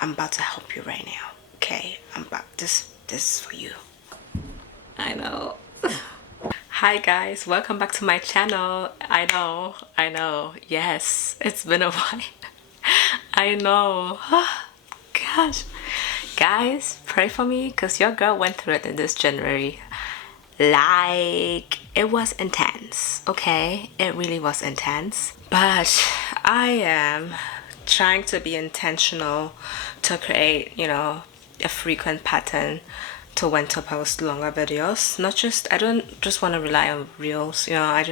I'm about to help you right now. Okay, this is for you. I know. Hi guys, welcome back to my channel. I know. Yes, it's been a while. I know. Gosh. Guys, pray for me because your girl went through it in this January. Like, it was intense, okay? It really was intense. But I am trying to be intentional to create, a frequent pattern to when to post longer videos. I don't just want to rely on reels, I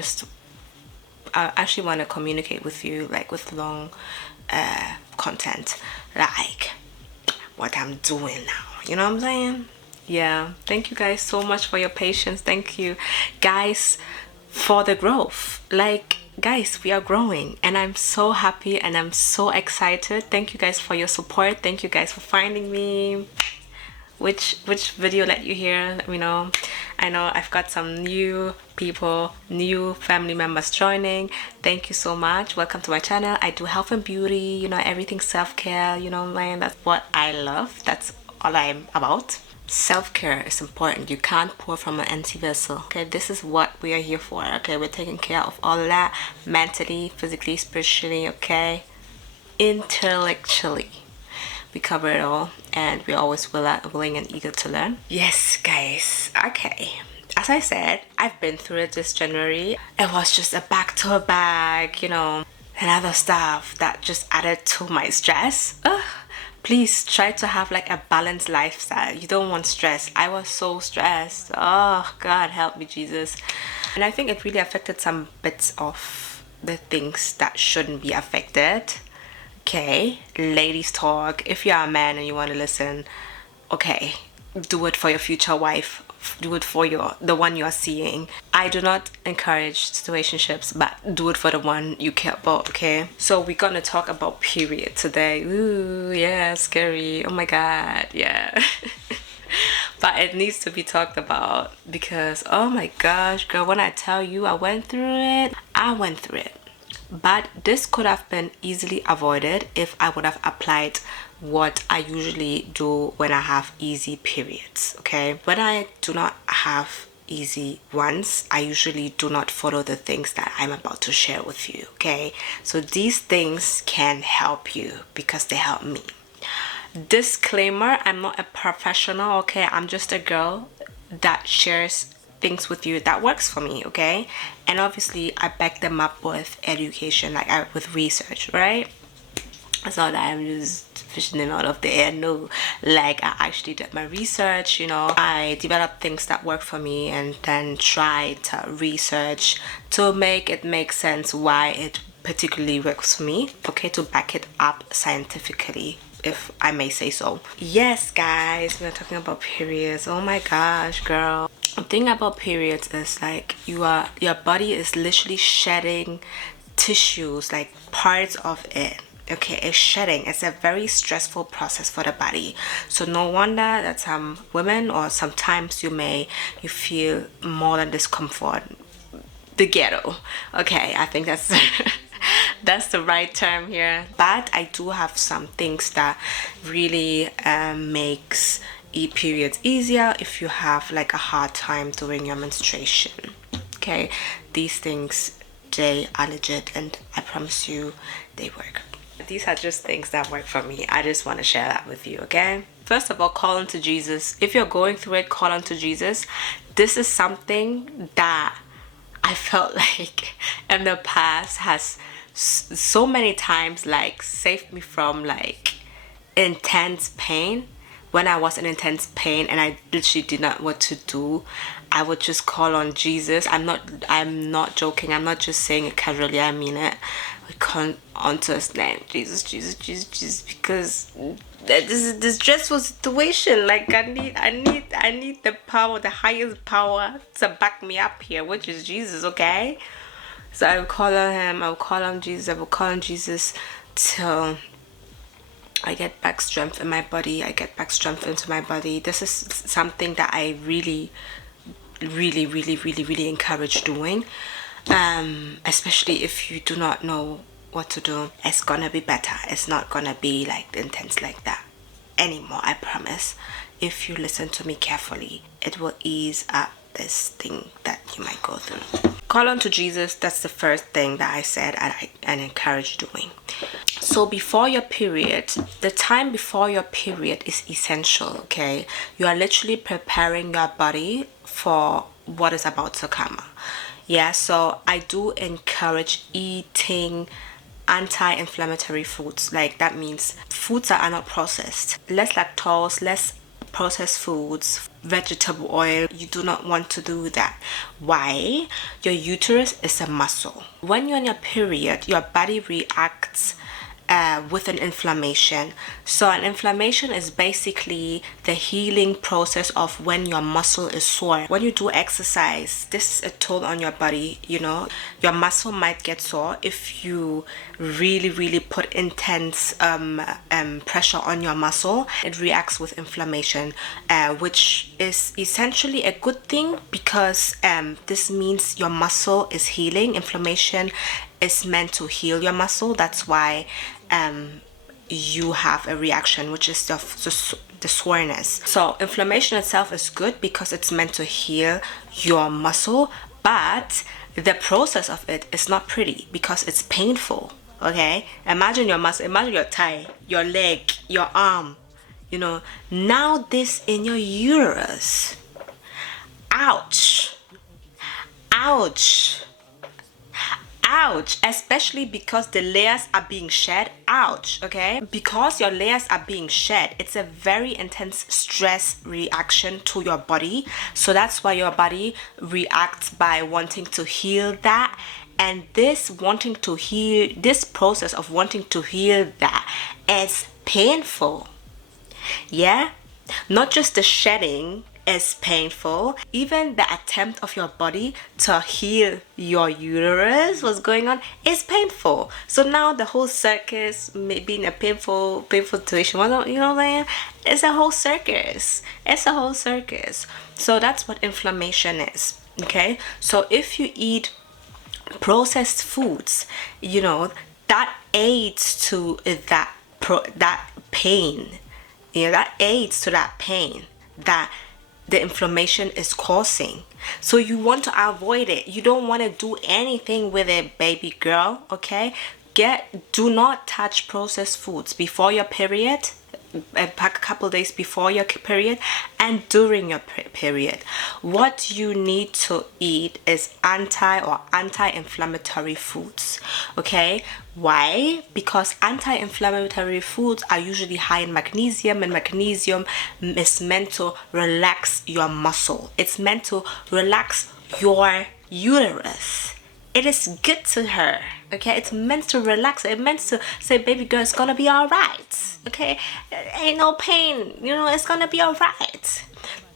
actually want to communicate with you, like, with long content, like what I'm doing now. You know what I'm saying? Yeah. Thank you guys so much for your patience. Thank you guys for the growth. Like, guys, we are growing and I'm so happy and I'm so excited. Thank you guys for your support. Thank you guys for finding me. Which video let you hear, let me know. I know I've got some new people, new family members joining. Thank you so much. Welcome to my channel. I do health and beauty, everything self-care, man. That's what I love. That's all I'm about. Self-care is important. You can't pour from an empty vessel. Okay, this is what we are here for. Okay, we're taking care of all of that mentally, physically, spiritually, okay, intellectually. We cover it all and we're always willing and eager to learn. Yes, guys. Okay, as I said, I've been through it this January. It was just a back-to-back, and other stuff that just added to my stress. Please try to have like a balanced lifestyle. You don't want stress. I was so stressed. Oh God, help me, Jesus. And I think it really affected some bits of the things that shouldn't be affected. Okay, ladies talk. If you're a man and you want to listen, okay, do it for your future wife. Do it for the one you're seeing. I do not encourage situationships, but do it for the one you care about, okay? So we're gonna talk about period today. Ooh, yeah, scary. Oh my God, yeah. But it needs to be talked about because, oh my gosh, girl, when I tell you I went through it, I went through it. But this could have been easily avoided if I would have applied what I usually do when I have easy periods. Okay, when I do not have easy ones, I usually do not follow the things that I'm about to share with you. Okay, so these things can help you because they help me. Disclaimer, I'm not a professional. Okay, I'm just a girl that shares things with you that works for me, okay? And obviously I back them up with education, like with research, right? It's not that I'm just fishing them out of the air. No, like I actually did my research. I developed things that work for me and then tried to research to make it make sense why it particularly works for me, okay, to back it up scientifically, if I may say so. Yes, guys, we're talking about periods. Oh my gosh, girl. The thing about periods is like your body is literally shedding tissues, like parts of it. Okay, it's shedding. It's a very stressful process for the body. So no wonder that some women, or sometimes you feel more than discomfort. The ghetto. Okay, I think that's that's the right term here. But I do have some things that really makes periods easier if you have like a hard time during your menstruation. Okay, these things, they are legit and I promise you they work. These are just things that work for me. I just want to share that with you, okay? First of all, call on to Jesus. If you're going through it, call on to Jesus. This is something that I felt like in the past has so many times like saved me from like intense pain. When I was in intense pain and I literally did not know what to do, I would just call on Jesus. I'm not joking. I'm not just saying it casually. I mean it. We call onto His name, Jesus, because this is this stressful situation. Like I need the power, the highest power to back me up here, which is Jesus. Okay, so I will call on Him. I will call on Jesus. I will call on Jesus till I get back strength in my body. I get back strength into my body. This is something that I really encourage doing. Especially if you do not know what to do. It's gonna be better. It's not gonna be like intense like that. anymore, I promise. If you listen to me carefully, it will ease up this thing that you might go through. Call on to Jesus. That's the first thing that I said and encourage doing. So before your period, the time before your period is essential, okay? You are literally preparing your body for what is about to come. Yeah, so I do encourage eating anti-inflammatory foods. Like, that means foods that are not processed, less lactose, less processed foods, vegetable oil. You do not want to do that. Why? Your uterus is a muscle. When you're on your period, your body reacts with an inflammation. So an inflammation is basically the healing process of when your muscle is sore. When you do exercise, this is a toll on your body. You know, your muscle might get sore if you really put intense pressure on your muscle. It reacts with inflammation, which is essentially a good thing, because this means your muscle is healing. Inflammation is meant to heal your muscle. That's why you have a reaction, which is the soreness. So inflammation itself is good because it's meant to heal your muscle, but the process of it is not pretty because it's painful. Okay, imagine your muscle, imagine your thigh, your leg, your arm, you know, now this in your uterus. Ouch, ouch, ouch, especially because the layers are being shed. Ouch. Okay, because your layers are being shed, it's a very intense stress reaction to your body. So that's why your body reacts by wanting to heal that. And this wanting to heal, this process of wanting to heal that is painful. Yeah, not just the shedding is painful, even the attempt of your body to heal your uterus, what's going on, is painful. So now the whole circus may be in a painful situation. You know what I'm saying? It's a whole circus. It's a whole circus. So that's what inflammation is. Okay, so if you eat processed foods, you know, that aids to that pain. You know, that aids to that pain that the inflammation is causing. So you want to avoid it. You don't want to do anything with it, baby girl. Okay, do not touch processed foods before your period, a couple days before your period, and during your period. What you need to eat is anti-inflammatory foods. Okay, why? Because anti-inflammatory foods are usually high in magnesium, and magnesium is meant to relax your muscle. It's meant to relax your uterus. It is good to her. Okay, it's meant to relax. It's meant to say, baby girl, it's gonna be all right. Okay, ain't no pain, you know, it's gonna be all right.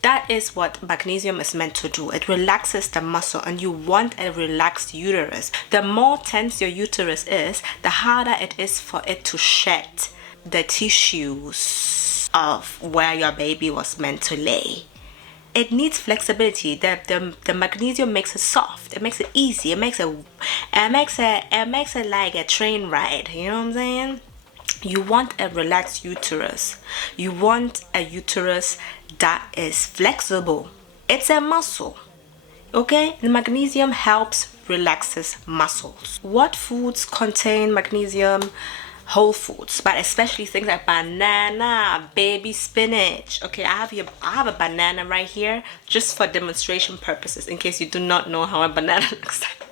That is what magnesium is meant to do. It relaxes the muscle, and you want a relaxed uterus. The more tense your uterus is, the harder it is for it to shed the tissues of where your baby was meant to lay. It needs flexibility. The magnesium makes it soft. It makes it easy. It makes it like a train ride. You know what I'm saying? You want a relaxed uterus. You want a uterus that is flexible. It's a muscle. Okay? The magnesium helps relaxes muscles. What foods contain magnesium? Whole foods, but especially things like banana, baby spinach. Okay, I have a banana right here just for demonstration purposes, in case you do not know how a banana looks like.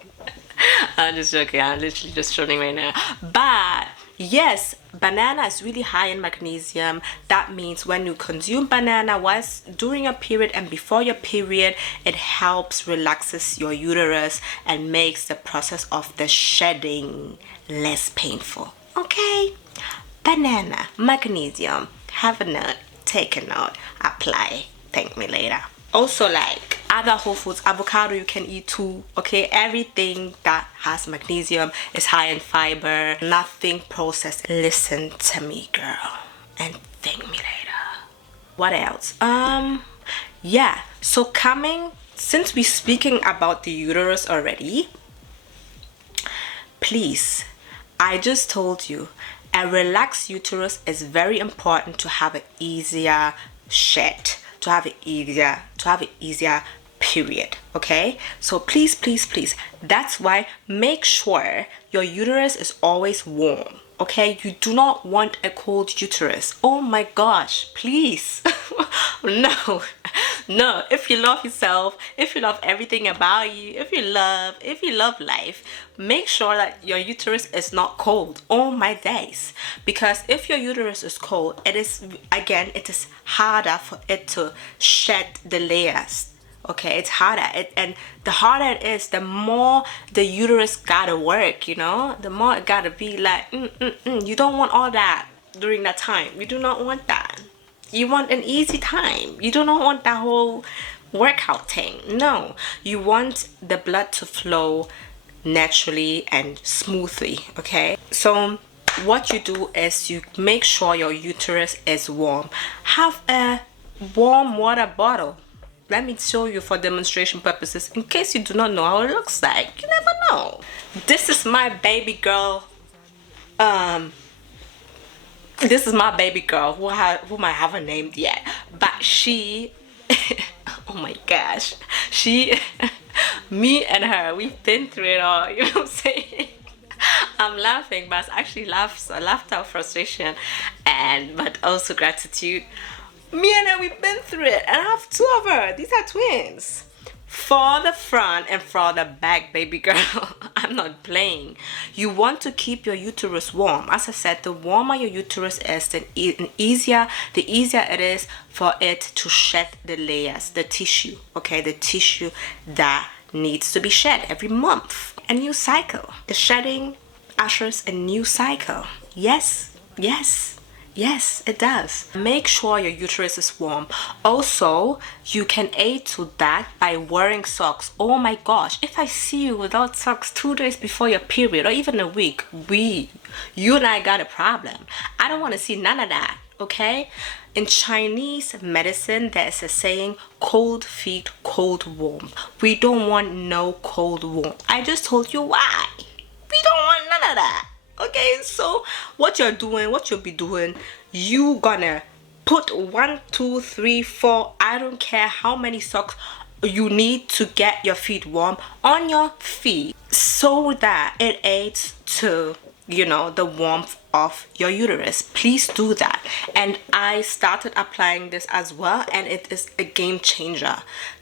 I'm just joking. I'm literally just showing right now. But yes, banana is really high in magnesium. That means when you consume banana during your period and before your period, it helps relaxes your uterus and makes the process of the shedding less painful. Okay, banana, magnesium. Have a note, take a note, apply, thank me later. Also, like other whole foods, avocado you can eat too. Okay, everything that has magnesium is high in fiber, nothing processed. Listen to me, girl, and thank me later. What else? Yeah, so since we're speaking about the uterus already, please, I just told you A relaxed uterus is very important to have an easier shed, to have an easier period. Okay, so please, please, please, that's why make sure your uterus is always warm. Okay, you do not want a cold uterus. Oh my gosh, please. No, no. If you love yourself, if you love everything about you, if you love life, make sure that your uterus is not cold. Oh my days. Because if your uterus is cold, it is harder for it to shed the layers. Okay, it's harder, and the harder it is, the more the uterus gotta work, you know, the more it gotta be like you don't want all that during that time. You do not want that. You want an easy time. You do not want that whole workout thing. No, you want the blood to flow naturally and smoothly. Okay, so what you do is you make sure your uterus is warm. Have a warm water bottle. Let me show you for demonstration purposes, in case you do not know how it looks like. You never know. This is my baby girl. This is my baby girl whom I haven't named yet, but she oh my gosh, me and her, we've been through it all. You know what I'm saying? I'm laughing, but it's actually laughter of frustration, but also gratitude. Me and her, we've been through it, and I have two of her. These are twins. For the front and for the back, baby girl. I'm not playing. You want to keep your uterus warm. As I said, the warmer your uterus is, the easier it is for it to shed the layers, the tissue. Okay, the tissue that needs to be shed every month. A new cycle. The shedding ushers a new cycle. Yes, yes. Yes, it does. Make sure your uterus is warm. Also, you can aid to that by wearing socks. Oh my gosh, if I see you without socks 2 days before your period, or even a week, you and I got a problem. I don't want to see none of that, okay? In Chinese medicine, there's a saying, cold feet, cold warm. We don't want no cold warm. I just told you why. We don't want none of that. Okay, so what you'll be doing, you gonna put 1, 2, 3, 4, I don't care how many socks you need to get your feet warm on your feet, so that it aids to, you know, the warmth of your uterus. Please do that. And I started applying this as well, and it is a game changer.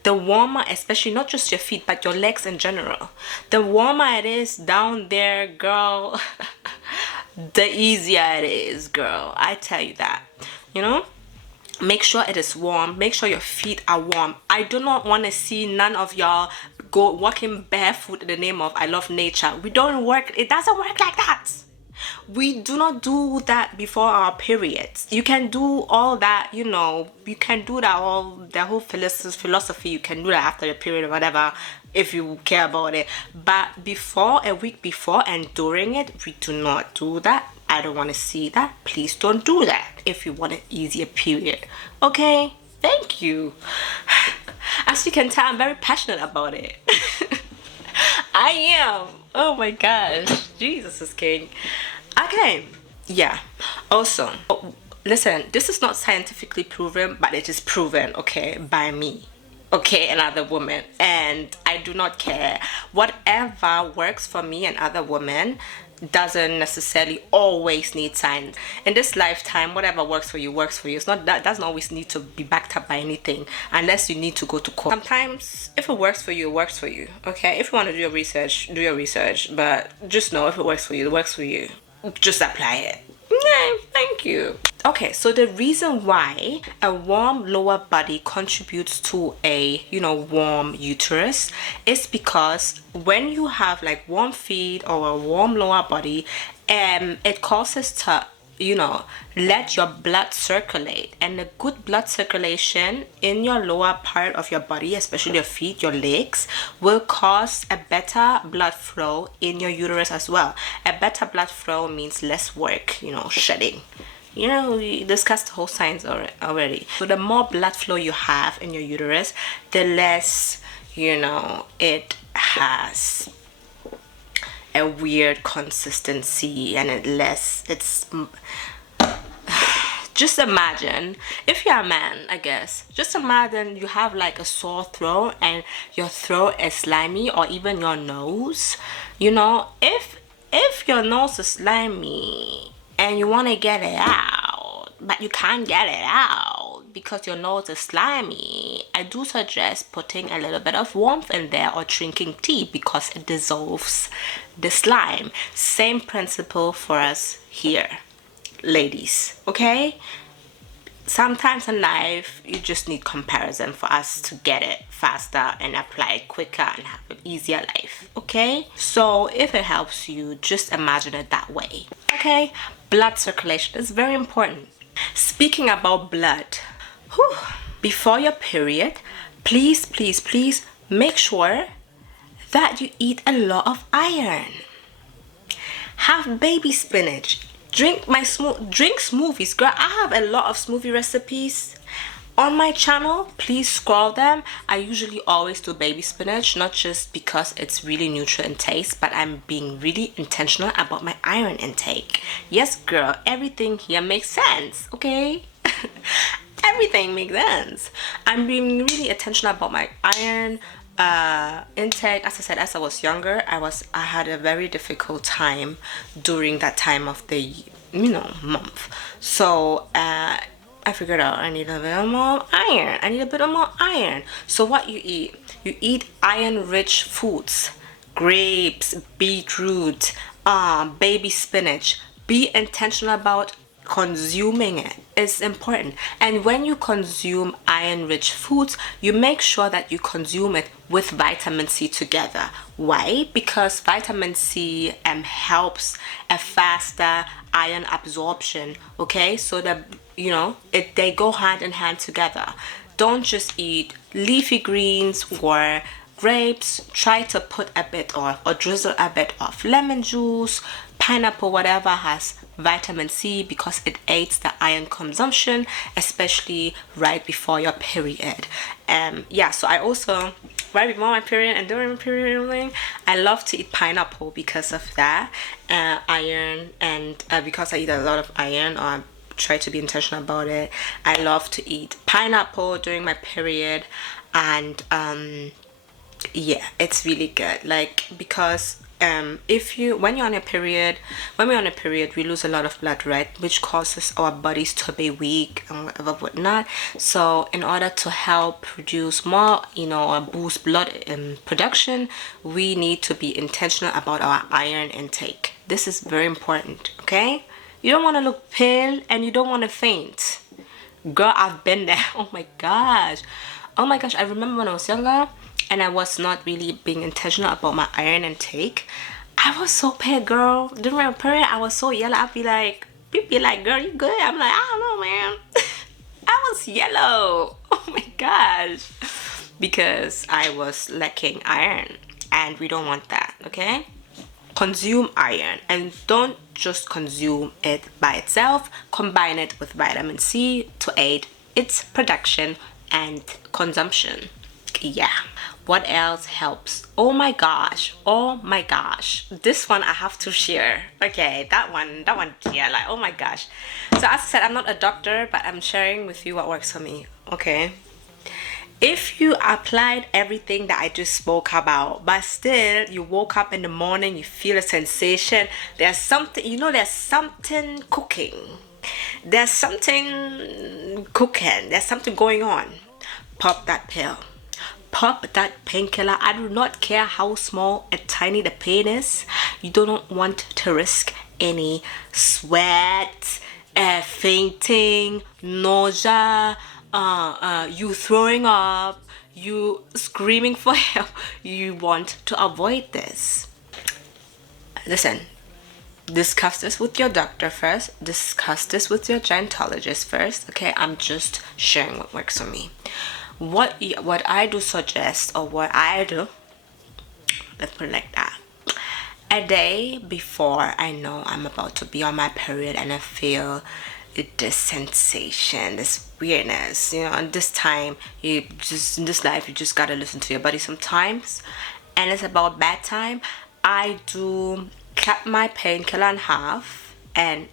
The warmer, especially not just your feet but your legs in general, the warmer it is down there, girl, the easier it is, girl. I tell you that. You know, make sure it is warm. Make sure your feet are warm. I do not want to see none of y'all go walking barefoot in the name of I love nature. We don't work. It doesn't work like that. We do not do that before our periods. You can do all that, you know, you can do that the whole philosophy, you can do that after your period or whatever, if you care about it. But before, a week before and during it, we do not do that. I don't want to see that. Please don't do that if you want an easier period. Okay? Thank you. As you can tell, I'm very passionate about it. I am. Oh my gosh. Jesus is king. Okay. Yeah. Also, listen, this is not scientifically proven, but it is proven, okay, by me. Okay, and other women. And I do not care. Whatever works for me and other women doesn't necessarily always need science. In this lifetime, whatever works for you works for you. It's not that doesn't always need to be backed up by anything, unless you need to go to court. Sometimes if it works for you, it works for you. Okay, if you want to do your research, do your research, but just know if it works for you, it works for you. Just apply it. Yeah, thank you. Okay, so the reason why a warm lower body contributes to a, you know, warm uterus is because when you have like warm feet or a warm lower body, it causes to, you know, let your blood circulate, and a good blood circulation in your lower part of your body, especially your feet, your legs, will cause a better blood flow in your uterus as well. A better blood flow means less work, you know, shedding. You know, we discussed the whole science already. So the more blood flow you have in your uterus, the less, you know, it has a weird consistency, and it's just imagine if you're a man, I guess, just imagine you have like a sore throat and your throat is slimy, or even your nose, you know, if your nose is slimy and you want to get it out but you can't get it out because your nose is slimy, I do suggest putting a little bit of warmth in there or drinking tea because it dissolves the slime. Same principle for us here, ladies, okay? Sometimes in life you just need comparison for us to get it faster and apply it quicker and have an easier life, okay? So if it helps you, just imagine it that way, okay? Blood circulation is very important. Speaking about blood, before your period, please make sure that you eat a lot of iron. Have baby spinach. Drink smoothies. Girl, I have a lot of smoothie recipes on my channel. Please scroll them. I usually always do baby spinach, not just because it's really neutral in taste, but I'm being really intentional about my iron intake. Yes, girl, everything here makes sense, okay? Everything makes sense. I'm being really intentional about my iron intake. As I said, as I was younger, I had a very difficult time during that time of the month. So I figured out I need a bit more iron. So what you eat iron rich foods, grapes, beetroot, baby spinach. Be intentional about consuming it. It's important. And when you consume iron rich foods, you make sure that you consume it with vitamin C together. Why? Because vitamin C helps a faster iron absorption, okay? So that they go hand in hand together. Don't just eat leafy greens or grapes. Try to put a bit or drizzle a bit of lemon juice, pineapple, whatever has vitamin C, because it aids the iron consumption, especially right before your period. So I also, right before my period and during my period, I love to eat pineapple because of that iron, and because I eat a lot of iron, or I try to be intentional about it. I love to eat pineapple during my period, and yeah, it's really good, like, because when we're on a period, we lose a lot of blood, right, which causes our bodies to be weak and whatnot. So in order to help produce more, or boost blood production, we need to be intentional about our iron intake. This is very important, okay? You don't want to look pale and you don't want to faint. Girl, I've been there. Oh my gosh, I remember when I was younger and I was not really being intentional about my iron intake. I was so pale, girl. During my period, I was so yellow. I'd be like, people be like, girl, you good? I'm like, I don't know, man. I was yellow. Oh my gosh. Because I was lacking iron, and we don't want that, okay? Consume iron, and don't just consume it by itself. Combine it with vitamin C to aid its production and consumption. Yeah. What else helps? Oh my gosh, this one I have to share. Okay, that one, yeah, like, oh my gosh. So as I said, I'm not a doctor, but I'm sharing with you what works for me, okay? If you applied everything that I just spoke about, but still you woke up in the morning, you feel a sensation, there's something, there's something cooking, there's something going on, pop that pill. Pop that painkiller. I do not care how small and tiny the pain is. You don't want to risk any sweat, fainting, nausea, you throwing up, you screaming for help. You want to avoid this. Listen, discuss this with your doctor first. Discuss this with your gynecologist first, okay? I'm just sharing what works for me. What I do suggest, or what I do, let's put it like that, a day before I know I'm about to be on my period and I feel this sensation, this weirdness, and this time, in this life, you just gotta listen to your body sometimes, and it's about bedtime. I do cut my painkiller in half and,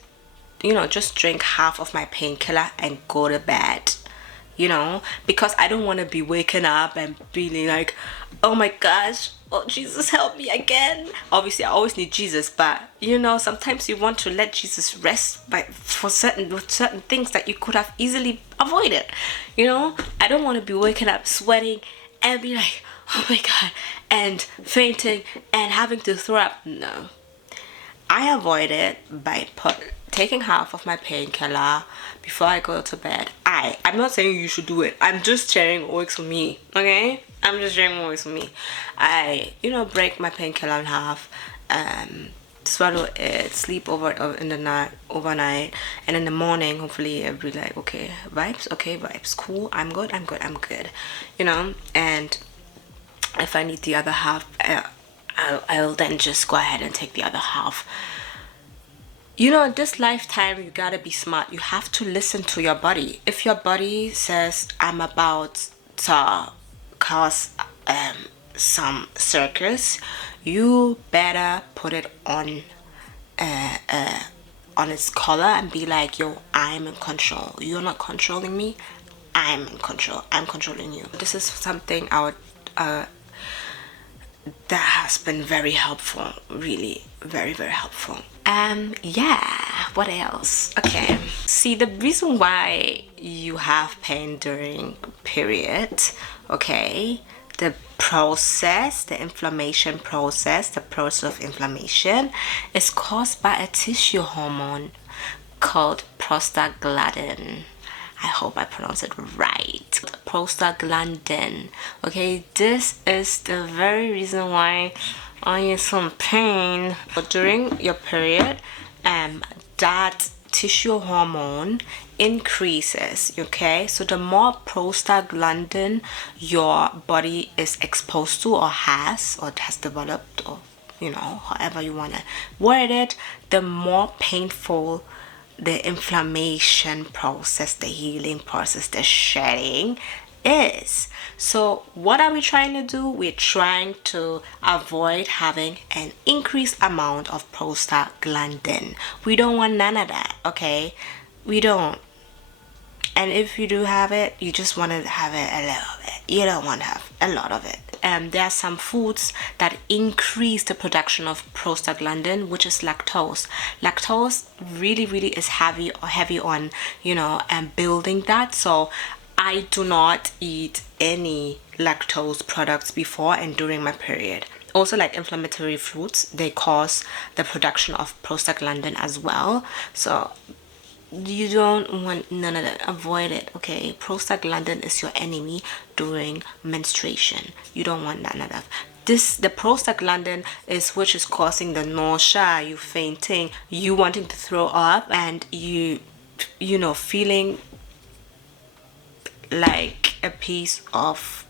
you know, just drink half of my painkiller and go to bed, you know, because I don't want to be waking up and feeling like, oh my gosh, oh Jesus, help me again. Obviously I always need Jesus, but you know, sometimes you want to let Jesus rest with certain things that you could have easily avoided. You know, I don't want to be waking up sweating and be like, oh my God, and fainting and having to throw up. No, I avoid it by taking half of my painkiller before I go to bed. I'm not saying you should do it. I'm just sharing what works for me, okay? I'm just sharing what works for me. I, you know, break my painkiller in half, swallow it, sleep over in the night, overnight, and in the morning, hopefully, I'll be like, okay, vibes, cool, I'm good, you know. And if I need the other half, I'll then just go ahead and take the other half. You know, in this lifetime, you gotta be smart. You have to listen to your body. If your body says, I'm about to cause some circus, you better put it on its collar and be like, yo, I'm in control. You're not controlling me. I'm in control. I'm controlling you. This is something I would that has been very helpful, really very helpful. Yeah, what else? Okay, see, the reason why you have pain during period, okay, the inflammation process, the process of inflammation is caused by a tissue hormone called prostaglandin. I hope I pronounce it right. Prostaglandin. Okay, this is the very reason why I am some pain. But during your period, that tissue hormone increases. Okay, so the more prostaglandin your body is exposed to or has developed, or you know, however you want to word it, the more painful the inflammation process, the healing process, the shedding is. So what are we trying to do? We're trying to avoid having an increased amount of prostaglandin. We don't want none of that, okay? We don't. And if you do have it, you just want to have it a little bit. You don't want to have a lot of it. There are some foods that increase the production of prostaglandin, which is lactose. Lactose really is heavy on, you know, building that. So I do not eat any lactose products before and during my period. Also, like inflammatory fruits, they cause the production of prostaglandin as well. So you don't want none of that. Avoid it, okay? Prostaglandin is your enemy during menstruation. You don't want none of that. The prostaglandin is which is causing the nausea, you fainting, you wanting to throw up, and you know, feeling like a piece of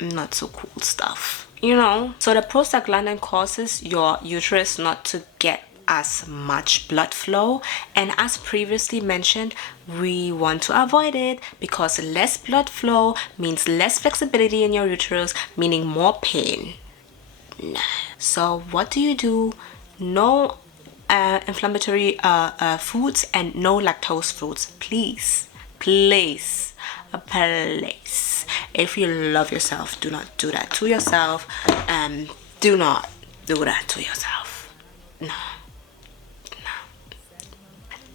not so cool stuff, you know. So the prostaglandin causes your uterus not to get as much blood flow, and as previously mentioned, we want to avoid it because less blood flow means less flexibility in your uterus, meaning more pain. So what do? No inflammatory foods and no lactose foods, please. If you love yourself, do not do that to yourself. Do not do that to yourself. No.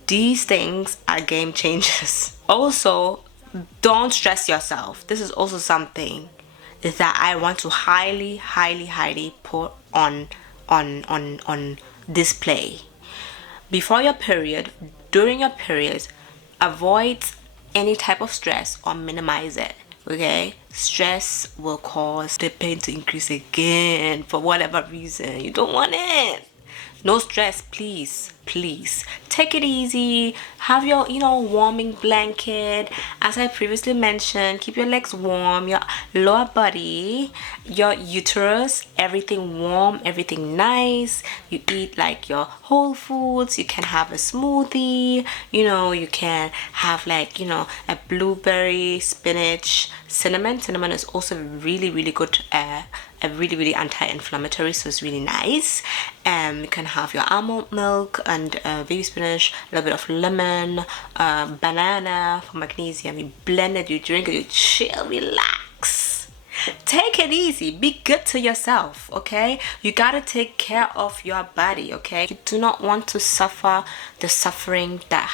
These things are game changers. Also, don't stress yourself. This is also something that I want to highly put on display. Before your period, during your period, avoid any type of stress or minimize it. Okay, stress will cause the pain to increase again for whatever reason. You don't want it. No stress, please. please take it easy. Have your, warming blanket. As I previously mentioned, keep your legs warm, your lower body, your uterus, everything warm, everything nice. You eat like your whole foods. You can have a smoothie, you can have like, a blueberry, spinach, cinnamon. Cinnamon is also really, really good, a really, really anti-inflammatory, so it's really nice. You can have your almond milk and baby spinach, a little bit of lemon, banana for magnesium. You blend it, you drink it, you chill, relax. Take it easy, be good to yourself, okay? You gotta take care of your body, okay? You do not want to suffer the suffering that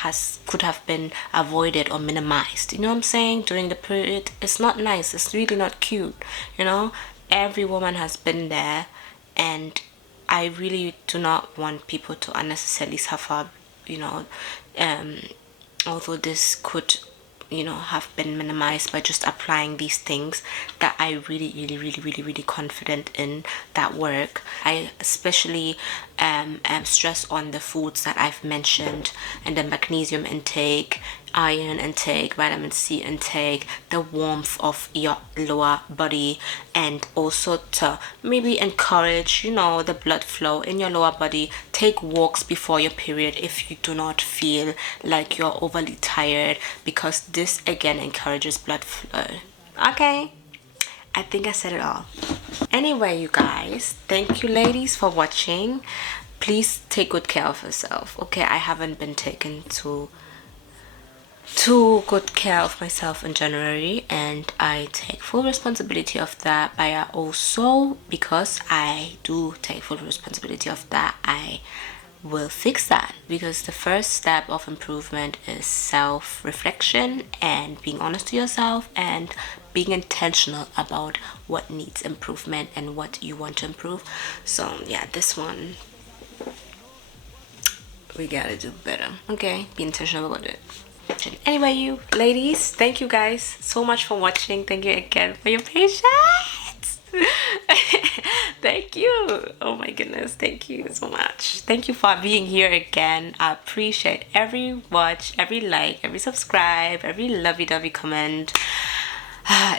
could have been avoided or minimized. You know what I'm saying? During the period, it's not nice, it's really not cute, Every woman has been there, and I really do not want people to unnecessarily suffer, although this could have been minimized by just applying these things that I really confident in that work. I especially stress on the foods that I've mentioned, and the magnesium intake, iron intake, vitamin C intake, the warmth of your lower body, and also to maybe encourage the blood flow in your lower body. Take walks before your period if you do not feel like you're overly tired, because this again encourages blood flow. Okay, I think I said it all. Anyway, you guys, thank you ladies for watching. Please take good care of yourself, okay? I haven't been taken too good care of myself in January, and I take full responsibility of that. But also, because I do take full responsibility of that, I will fix that, because the first step of improvement is self-reflection and being honest to yourself and being intentional about what needs improvement and what you want to improve. So yeah, this one we gotta do better, okay? Be intentional about it. Anyway, you ladies, thank you guys so much for watching. Thank you again for your patience. Thank you. Oh my goodness, thank you so much. Thank you for being here again. I appreciate every watch, every like, every subscribe, every lovey-dovey comment.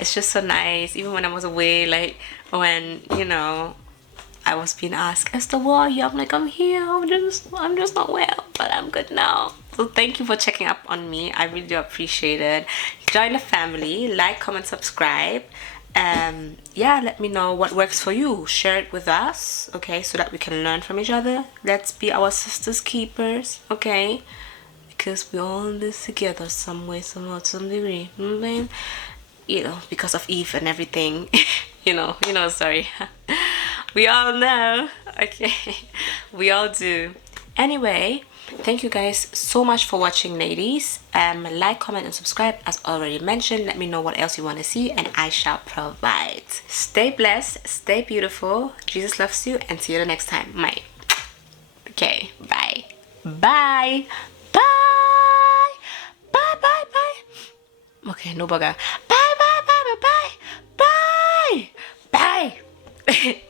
It's just so nice. Even when I was away, like when I was being asked, Esther, where are you? I'm like, I'm here. I'm just not well, but I'm good now. So thank you for checking up on me. I really do appreciate it. Join the family. Like, comment, subscribe. Yeah, let me know what works for you. Share it with us, okay, so that we can learn from each other. Let's be our sisters keepers, okay? Because we all in this together some way, somehow, to some degree. Because of Eve and everything. Sorry. We all know, okay? We all do. Anyway, thank you guys so much for watching, ladies. Like, comment, and subscribe as already mentioned. Let me know what else you want to see, and I shall provide. Stay blessed, stay beautiful. Jesus loves you, and see you the next time. Bye. Okay, bye. Bye. Bye. Bye, bye, bye. Okay, no bugger. Bye, bye, bye, bye, bye. Bye. Bye.